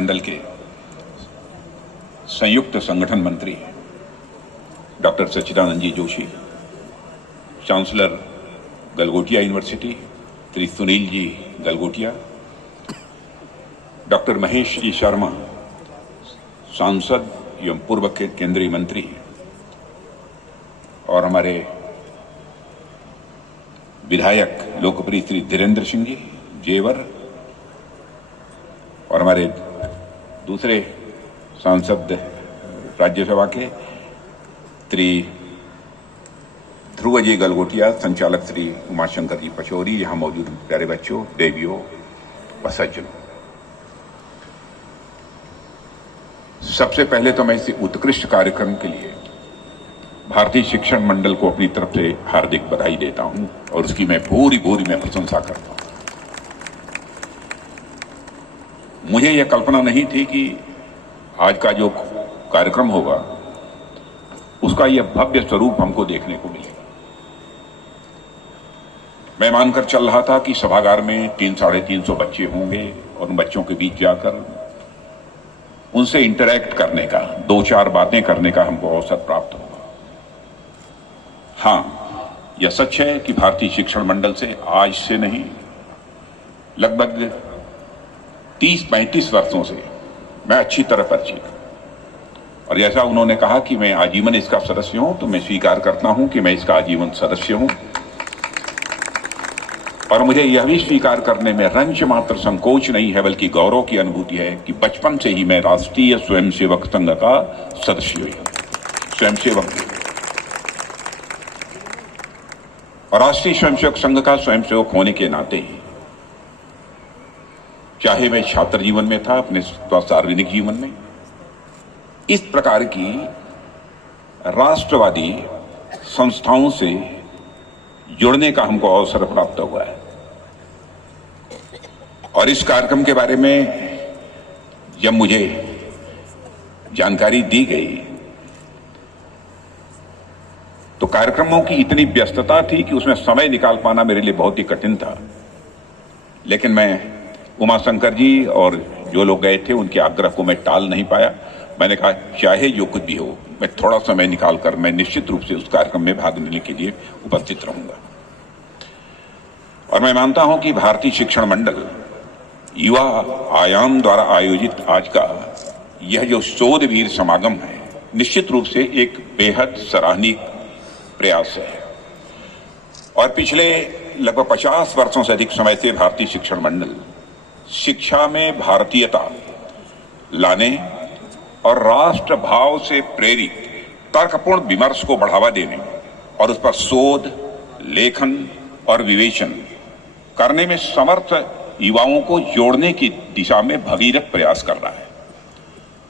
मंडल के संयुक्त संगठन मंत्री डॉक्टर सच्चिदानंद ji Joshi, chancellor Galgotia university Shri Sunil ji Galgotia, doctor Mahesh ji Sharma, सांसद एवं पूर्व के केंद्रीय मंत्री, और हमारे विधायक लोकप्रिय श्री धीरेन्द्र सिंह जी जेवर, और हमारे दूसरे सांसद राज्यसभा के श्री ध्रुव जी गलगोटिया, संचालक श्री उमाशंकर जी पचौरी, यहां मौजूद प्यारे बच्चों, देवियों व सज्जनों, सबसे पहले तो मैं इस उत्कृष्ट कार्यक्रम के लिए भारतीय शिक्षण मंडल को अपनी तरफ से हार्दिक बधाई देता हूं और उसकी मैं पूरी मैं प्रशंसा करता हूं। मुझे यह कल्पना नहीं थी कि आज का जो कार्यक्रम होगा उसका यह भव्य स्वरूप हमको देखने को मिलेगा। मैं मानकर चल रहा था कि सभागार में 300-350 बच्चे होंगे और उन बच्चों के बीच जाकर उनसे इंटरैक्ट करने का, 2-4 बातें करने का हमको अवसर प्राप्त होगा। हां, यह सच है कि भारतीय शिक्षण मंडल से आज से नहीं, लगभग 30-35 वर्षों से मैं अच्छी तरह परिचित हूं, और जैसा उन्होंने कहा कि मैं आजीवन इसका सदस्य हूं, तो मैं स्वीकार करता हूं कि मैं इसका आजीवन सदस्य हूं, और मुझे यह भी स्वीकार करने में रंच मात्र संकोच नहीं है, बल्कि गौरव की अनुभूति है कि बचपन से ही मैं राष्ट्रीय स्वयंसेवक संघ का सदस्य हुई, स्वयंसेवक, और राष्ट्रीय स्वयंसेवक संघ का स्वयंसेवक होने के नाते चाहे मैं छात्र जीवन में था, अपने सार्वजनिक जीवन में, इस प्रकार की राष्ट्रवादी संस्थाओं से जुड़ने का हमको अवसर प्राप्त हुआ है। और इस कार्यक्रम के बारे में जब मुझे जानकारी दी गई तो कार्यक्रमों की इतनी व्यस्तता थी कि उसमें समय निकाल पाना मेरे लिए बहुत ही कठिन था, लेकिन मैं उमाशंकर जी और जो लोग गए थे उनके आग्रह को मैं टाल नहीं पाया। मैंने कहा चाहे जो कुछ भी हो, मैं थोड़ा समय निकालकर मैं निश्चित रूप से उस कार्यक्रम में भाग लेने के लिए उपस्थित रहूंगा। और मैं मानता हूं कि भारतीय शिक्षण मंडल युवा आयाम द्वारा आयोजित आज का यह जो शोधवीर समागम है, निश्चित रूप से एक बेहद सराहनीय प्रयास है। और पिछले लगभग 50 वर्षों से अधिक समय से भारतीय शिक्षण मंडल शिक्षा में भारतीयता लाने और राष्ट्र भाव से प्रेरित तर्कपूर्ण विमर्श को बढ़ावा देने और उस पर शोध, लेखन और विवेचन करने में समर्थ युवाओं को जोड़ने की दिशा में भगीरथ प्रयास कर रहा है।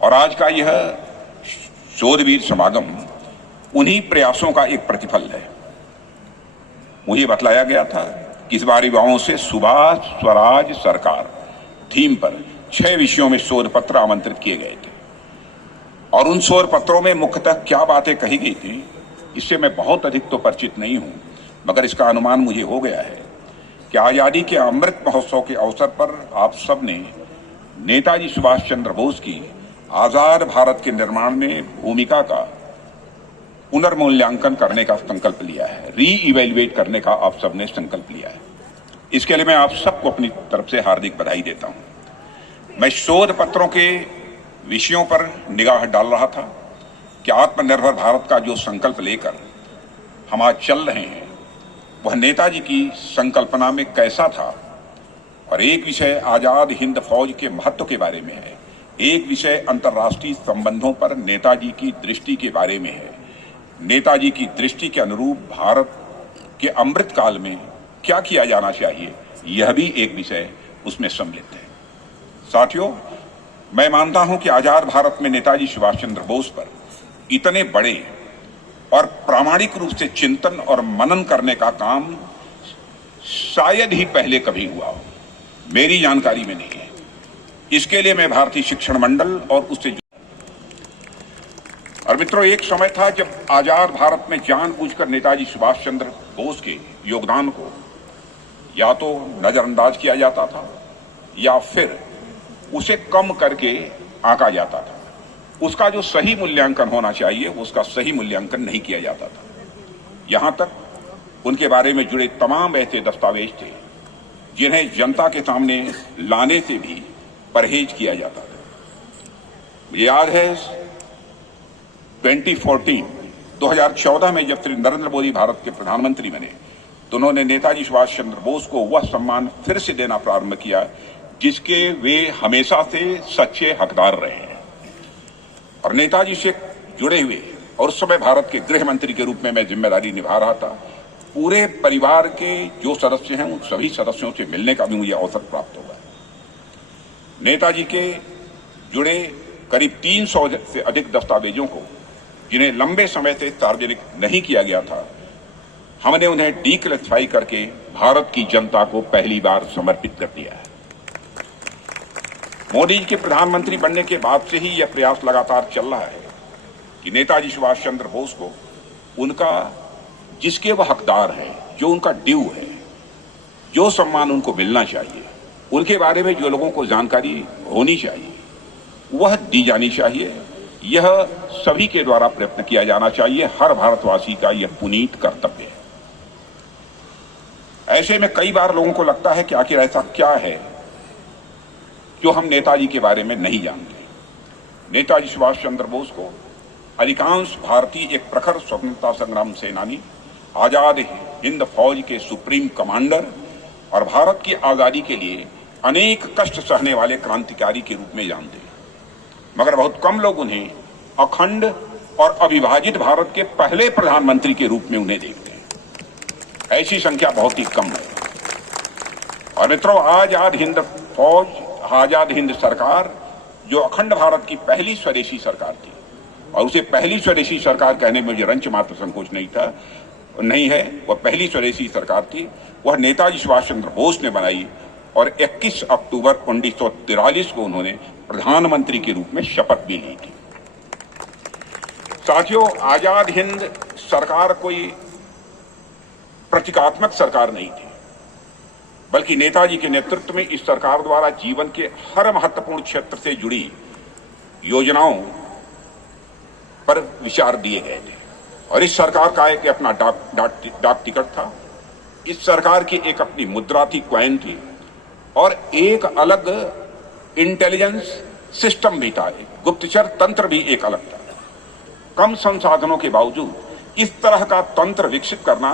और आज का यह शोधवीर समागम उन्हीं प्रयासों का एक प्रतिफल है। मुझे बतलाया गया था कि इस बार युवाओं से सुभाष स्वराज सरकार थीम पर 6 विषयों में शोध पत्र आमंत्रित किए गए थे, और उन शोध पत्रों में मुख्यतः क्या बातें कही गई थी इससे मैं बहुत अधिक तो परिचित नहीं हूं, मगर इसका अनुमान मुझे हो गया है कि आजादी के अमृत महोत्सव के अवसर पर आप सब ने नेताजी सुभाष चंद्र बोस की आजाद भारत के निर्माण में भूमिका का पुनर्मूल्यांकन करने का संकल्प लिया है, री-इवैल्यूएट करने का आप सब ने संकल्प लिया है। इसके लिए मैं आप सबको अपनी तरफ से हार्दिक बधाई देता हूं। मैं शोध पत्रों के विषयों पर निगाह डाल रहा था कि आत्मनिर्भर भारत का जो संकल्प लेकर हम आज चल रहे हैं वह नेताजी की संकल्पना में कैसा था, और एक विषय आजाद हिंद फौज के महत्व के बारे में है, एक विषय अंतर्राष्ट्रीय संबंधों पर नेताजी की दृष्टि के बारे में है, नेताजी की दृष्टि के अनुरूप भारत के अमृत काल में क्या किया जाना चाहिए, यह भी एक विषय उसमें सम्मिलित है। साथियों, मैं मानता हूं कि आजाद भारत में नेताजी सुभाष चंद्र बोस पर इतने बड़े और प्रामाणिक रूप से चिंतन और मनन करने का काम शायद ही पहले कभी हुआ हो, मेरी जानकारी में नहीं है। इसके लिए मैं भारतीय शिक्षण मंडल और उससे और मित्रों, एक समय था जब आजाद भारत में जानबूझकर नेताजी सुभाष चंद्र बोस के योगदान को या तो नजरअंदाज किया जाता था या फिर उसे कम करके आंका जाता था। उसका जो सही मूल्यांकन होना चाहिए उसका सही मूल्यांकन नहीं किया जाता था। यहां तक उनके बारे में जुड़े तमाम ऐसे दस्तावेज थे जिन्हें जनता के सामने लाने से भी परहेज किया जाता था। मुझे याद है 2014 में जब श्री नरेंद्र मोदी भारत के प्रधानमंत्री बने तो उन्होंने नेताजी सुभाष चंद्र बोस को वह सम्मान फिर से देना प्रारंभ किया जिसके वे हमेशा से सच्चे हकदार रहे हैं। और नेताजी से जुड़े हुए और उस समय भारत के गृह मंत्री के रूप में मैं जिम्मेदारी निभा रहा था, पूरे परिवार के जो सदस्य हैं उन सभी सदस्यों से मिलने का भी मुझे अवसर प्राप्त हुआ है। नेताजी के जुड़े करीब 300 से अधिक दस्तावेजों को जिन्हें लंबे समय से सार्वजनिक नहीं किया गया था, हमने उन्हें डीक्लासिफाई करके भारत की जनता को पहली बार समर्पित कर दिया है। मोदी जी के प्रधानमंत्री बनने के बाद से ही यह प्रयास लगातार चल रहा है कि नेताजी सुभाष चंद्र बोस को उनका जिसके वह हकदार है, जो उनका ड्यू है, जो सम्मान उनको मिलना चाहिए, उनके बारे में जो लोगों को जानकारी होनी चाहिए वह दी जानी चाहिए। यह सभी के द्वारा प्रयत्न किया जाना चाहिए। हर भारतवासी का यह पुनीत कर्तव्य है। ऐसे में कई बार लोगों को लगता है कि आखिर ऐसा क्या है जो हम नेताजी के बारे में नहीं जानते। नेताजी सुभाष चंद्र बोस को अधिकांश भारतीय एक प्रखर स्वतंत्रता संग्राम सेनानी, आजाद हिंद फौज के सुप्रीम कमांडर और भारत की आजादी के लिए अनेक कष्ट सहने वाले क्रांतिकारी के रूप में जानते हैं, मगर बहुत कम लोग उन्हें अखंड और अविभाजित भारत के पहले प्रधानमंत्री के रूप में उन्हें देखते हैं। ऐसी संख्या बहुत ही कम है। और मित्रों, आजाद हिंद फौज, आजाद हिंद सरकार जो अखंड भारत की पहली स्वदेशी सरकार थी, और उसे पहली स्वदेशी सरकार कहने में मुझे रंच मात्र संकोच नहीं है, वह पहली स्वदेशी सरकार थी। वह नेताजी सुभाष चंद्र बोस ने बनाई और 21 अक्टूबर 1943 को उन्होंने प्रधानमंत्री के रूप में शपथ भी ली थी। साथियों, आजाद हिंद सरकार कोई प्रतीकात्मक सरकार नहीं थी, बल्कि नेताजी के नेतृत्व में इस सरकार द्वारा जीवन के हर महत्वपूर्ण क्षेत्र से जुड़ी योजनाओं पर विचार दिए गए थे। और इस सरकार का एक अपना डाक टिकट था, इस सरकार की एक अपनी मुद्रा थी, क्वाइन थी, और एक अलग इंटेलिजेंस सिस्टम भी था, एक गुप्तचर तंत्र भी एक अलग था। कम संसाधनों के बावजूद इस तरह का तंत्र विकसित करना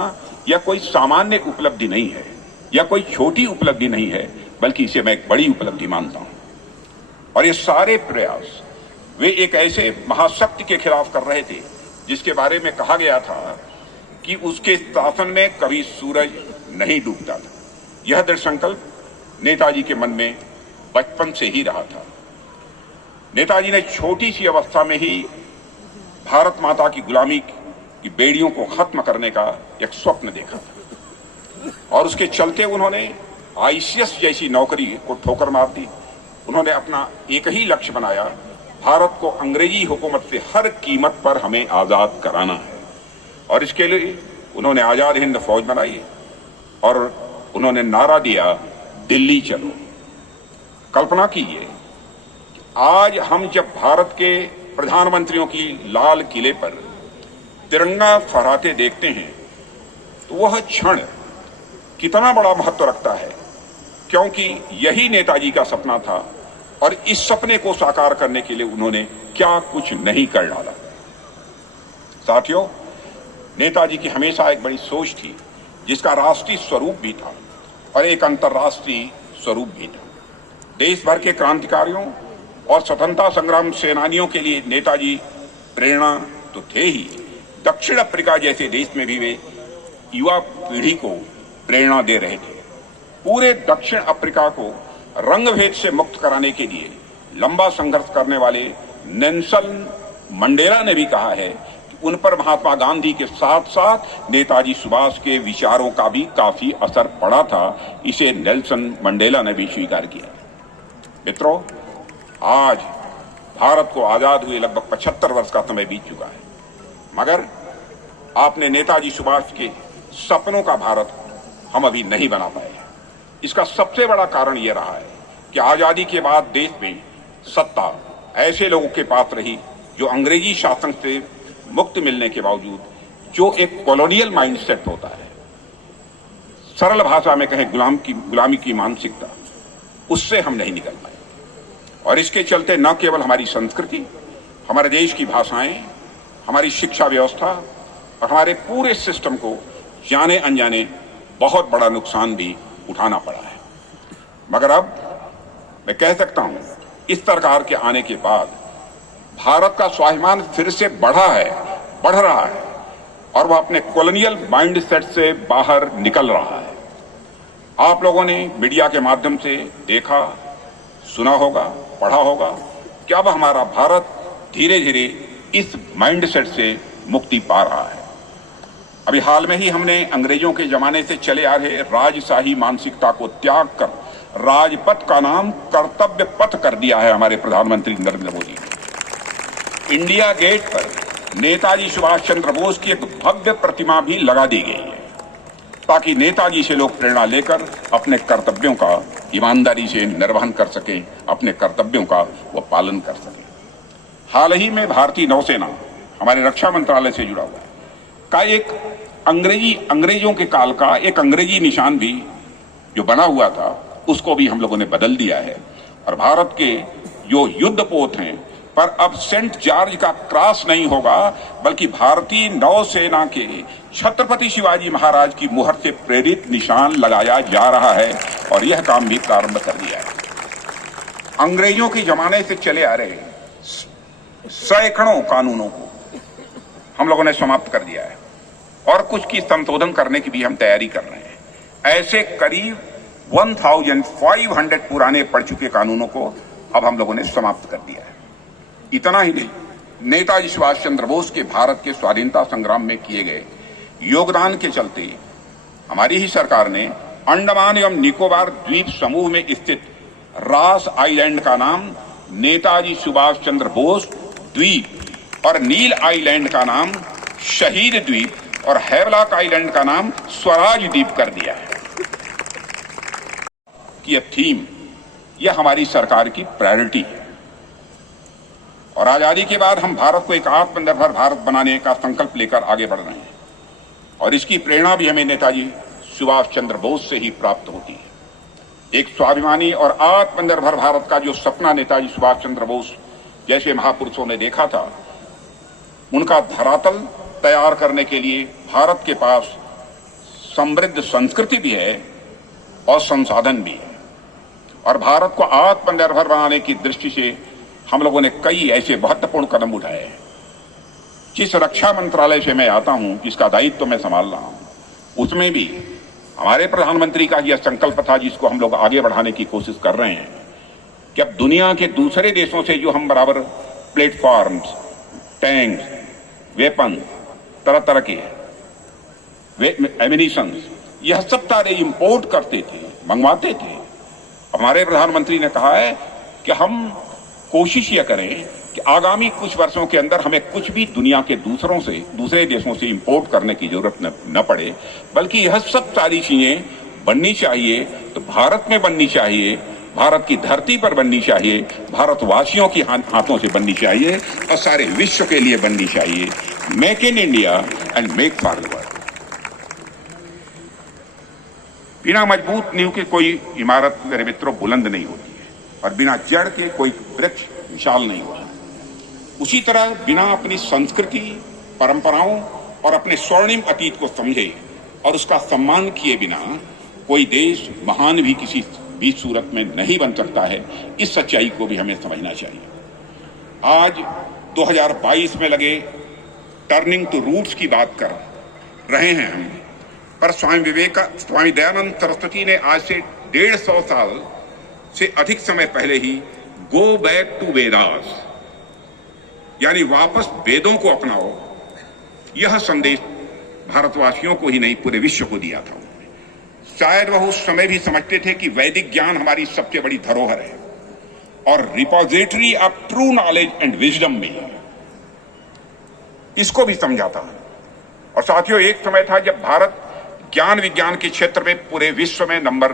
यह कोई सामान्य उपलब्धि नहीं है, या कोई छोटी उपलब्धि नहीं है, बल्कि इसे मैं एक बड़ी उपलब्धि मानता हूं। और ये सारे प्रयास वे एक ऐसे महाशक्ति के खिलाफ कर रहे थे जिसके बारे में कहा गया था कि उसके शासन में कभी सूरज नहीं डूबता था। यह दृढ़ संकल्प नेताजी के मन में बचपन से ही रहा था। नेताजी ने छोटी सी अवस्था में ही भारत माता की गुलामी की बेड़ियों को खत्म करने का एक स्वप्न देखा था, और उसके चलते उन्होंने आईसीएस जैसी नौकरी को ठोकर मार दी। उन्होंने अपना एक ही लक्ष्य बनाया, भारत को अंग्रेजी हुकूमत से हर कीमत पर हमें आजाद कराना है। और इसके लिए उन्होंने आजाद हिंद फौज बनाई और उन्होंने नारा दिया, दिल्ली चलो। कल्पना कीजिए, आज हम जब भारत के प्रधानमंत्रियों की लाल किले पर तिरंगा फहराते देखते हैं तो वह क्षण कितना बड़ा महत्व रखता है, क्योंकि यही नेताजी का सपना था। और इस सपने को साकार करने के लिए उन्होंने क्या कुछ नहीं कर डाला। साथियों, नेताजी की हमेशा एक बड़ी सोच थी जिसका राष्ट्रीय स्वरूप भी था और एक अंतर्राष्ट्रीय स्वरूप भी था। देश भर के क्रांतिकारियों और स्वतंत्रता संग्राम सेनानियों के लिए नेताजी प्रेरणा तो थे ही, दक्षिण अफ्रीका जैसे देश में भी वे युवा पीढ़ी को प्रेरणा दे रहे थे। पूरे दक्षिण अफ्रीका को रंगभेद से मुक्त कराने के लिए लंबा संघर्ष करने वाले नेल्सन मंडेला ने भी कहा है कि उन पर महात्मा गांधी के साथ साथ नेताजी सुभाष के विचारों का भी काफी असर पड़ा था। इसे नेल्सन मंडेला ने भी स्वीकार किया। मित्रों, आज भारत को आजाद हुए लगभग 75 वर्ष का समय बीत चुका है, मगर आपने नेताजी सुभाष के सपनों का भारत हम अभी नहीं बना पाए। इसका सबसे बड़ा कारण यह रहा है कि आजादी के बाद देश में सत्ता ऐसे लोगों के पास रही जो अंग्रेजी शासन से मुक्त मिलने के बावजूद जो एक कॉलोनियल माइंडसेट होता है, सरल भाषा में कहें गुलामी की मानसिकता, उससे हम नहीं निकल पाए। और इसके चलते न केवल हमारी संस्कृति, हमारे देश की भाषाएं, हमारी शिक्षा व्यवस्था और हमारे पूरे सिस्टम को जाने अनजाने बहुत बड़ा नुकसान भी उठाना पड़ा है। मगर अब मैं कह सकता हूं, इस सरकार के आने के बाद भारत का स्वाभिमान फिर से बढ़ रहा है और वह अपने कॉलोनियल माइंडसेट से बाहर निकल रहा है। आप लोगों ने मीडिया के माध्यम से देखा, सुना होगा, पढ़ा होगा कि अब हमारा भारत धीरे धीरे इस माइंडसेट से मुक्ति पा रहा है। अभी हाल में ही हमने अंग्रेजों के जमाने से चले आ रहे राजशाही मानसिकता को त्याग कर राजपथ का नाम कर्तव्य पथ कर दिया है हमारे प्रधानमंत्री नरेंद्र मोदी ने। इंडिया गेट पर नेताजी सुभाष चंद्र बोस की एक भव्य प्रतिमा भी लगा दी गई है ताकि नेताजी से लोग प्रेरणा लेकर अपने कर्तव्यों का ईमानदारी से निर्वहन कर सके, अपने कर्तव्यों का वो पालन कर सके। हाल ही में भारतीय नौसेना हमारे रक्षा मंत्रालय से जुड़ा हुआ है का एक अंग्रेजों के काल का एक अंग्रेजी निशान भी जो बना हुआ था उसको भी हम लोगों ने बदल दिया है और भारत के जो युद्ध पोत हैं पर अब सेंट जॉर्ज का क्रॉस नहीं होगा बल्कि भारतीय नौसेना के छत्रपति शिवाजी महाराज की मुहर से प्रेरित निशान लगाया जा रहा है और यह काम भी प्रारंभ कर दिया है। अंग्रेजों के जमाने से चले आ रहे सैकड़ों कानूनों को हम लोगों ने समाप्त कर दिया है और कुछ की संशोधन करने की भी हम तैयारी कर रहे हैं। ऐसे करीब 1500 पुराने पड़ चुके कानूनों को अब हम लोगों ने समाप्त कर दिया है। इतना ही नहीं, नेताजी सुभाष चंद्र बोस के भारत के स्वाधीनता संग्राम में किए गए योगदान के चलते हमारी ही सरकार ने अंडमान एवं निकोबार द्वीप समूह में स्थित रास आइलैंड का नाम नेताजी सुभाष चंद्र बोस द्वीप और नील आइलैंड का नाम शहीद द्वीप और हैवलॉक आइलैंड का नाम स्वराज द्वीप कर दिया है। कि यह थीम, यह हमारी सरकार की प्रायोरिटी है और आजादी के बाद हम भारत को एक आत्मनिर्भर भारत बनाने का संकल्प लेकर आगे बढ़ रहे हैं और इसकी प्रेरणा भी हमें नेताजी सुभाष चंद्र बोस से ही प्राप्त होती है। एक स्वाभिमानी और आत्मनिर्भर भारत का जो सपना नेताजी सुभाष चंद्र बोस जैसे महापुरुषों ने देखा था, उनका धरातल तैयार करने के लिए भारत के पास समृद्ध संस्कृति भी है और संसाधन भी है और भारत को आत्मनिर्भर बनाने की दृष्टि से हम लोगों ने कई ऐसे महत्वपूर्ण कदम उठाए हैं। जिस रक्षा मंत्रालय से मैं आता हूं, जिसका दायित्व मैं संभाल रहा हूं, उसमें भी हमारे प्रधानमंत्री का यह संकल्प था जिसको हम लोग आगे बढ़ाने की कोशिश कर रहे हैं कि अब दुनिया के दूसरे देशों से जो हम बराबर प्लेटफॉर्म्स, टैंक्स, वेपन, तरह तरह के एमिनिशन, यह सब सारे इंपोर्ट करते थे, मंगवाते थे। हमारे प्रधानमंत्री ने कहा है कि हम कोशिश यह करें कि आगामी कुछ वर्षों के अंदर हमें कुछ भी दुनिया के दूसरे देशों से इंपोर्ट करने की जरूरत न पड़े, बल्कि यह सब सारी चीजें बननी चाहिए तो भारत में बननी चाहिए, भारत की धरती पर बननी चाहिए, भारतवासियों के हाथों से बननी चाहिए और सारे विश्व के लिए बननी चाहिए। Make in India and make for the world. बिना मजबूत नींव के कोई इमारत मेरे मित्रों बुलंद नहीं होती है और बिना जड़ के कोई वृक्ष विशाल नहीं होता। उसी तरह बिना अपनी संस्कृति, परंपराओं और अपने स्वर्णिम अतीत को समझे और उसका सम्मान किए बिना कोई देश महान भी किसी भी सूरत में नहीं बन सकता है। इस सच्चाई को भी हमें समझना चाहिए। आज 2022 में लगे टर्निंग टू रूट्स की बात कर रहे हैं हम, पर स्वामी दयानंद सरस्वती ने आज से 150 साल से अधिक समय पहले ही गो बैक टू वेदास, यानी वापस वेदों को अपनाओ, यह संदेश भारतवासियों को ही नहीं पूरे विश्व को दिया था। शायद वह उस समय भी समझते थे कि वैदिक ज्ञान हमारी सबसे बड़ी धरोहर है और repository of true knowledge and wisdom भी है, इसको भी समझा था। और साथियों, एक समय था जब भारत ज्ञान विज्ञान के क्षेत्र में पूरे विश्व में नंबर